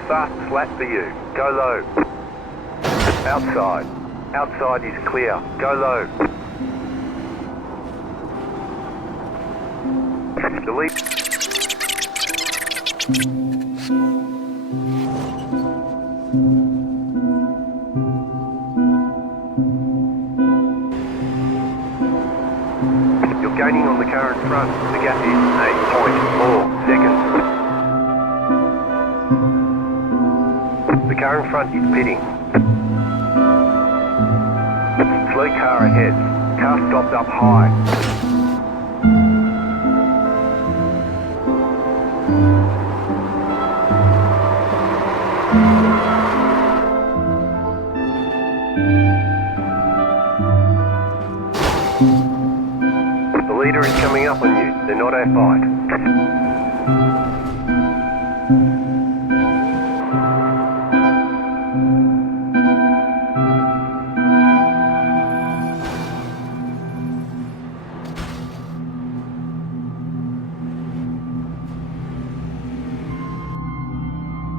Fast flat for you. Go low. Outside. Outside is clear. Go low. Delete. You're gaining on the current front. The gap is 8.4 seconds. The current front is pitting. Slow car ahead. Car stopped up high. The leader is coming up on you. They're not A5.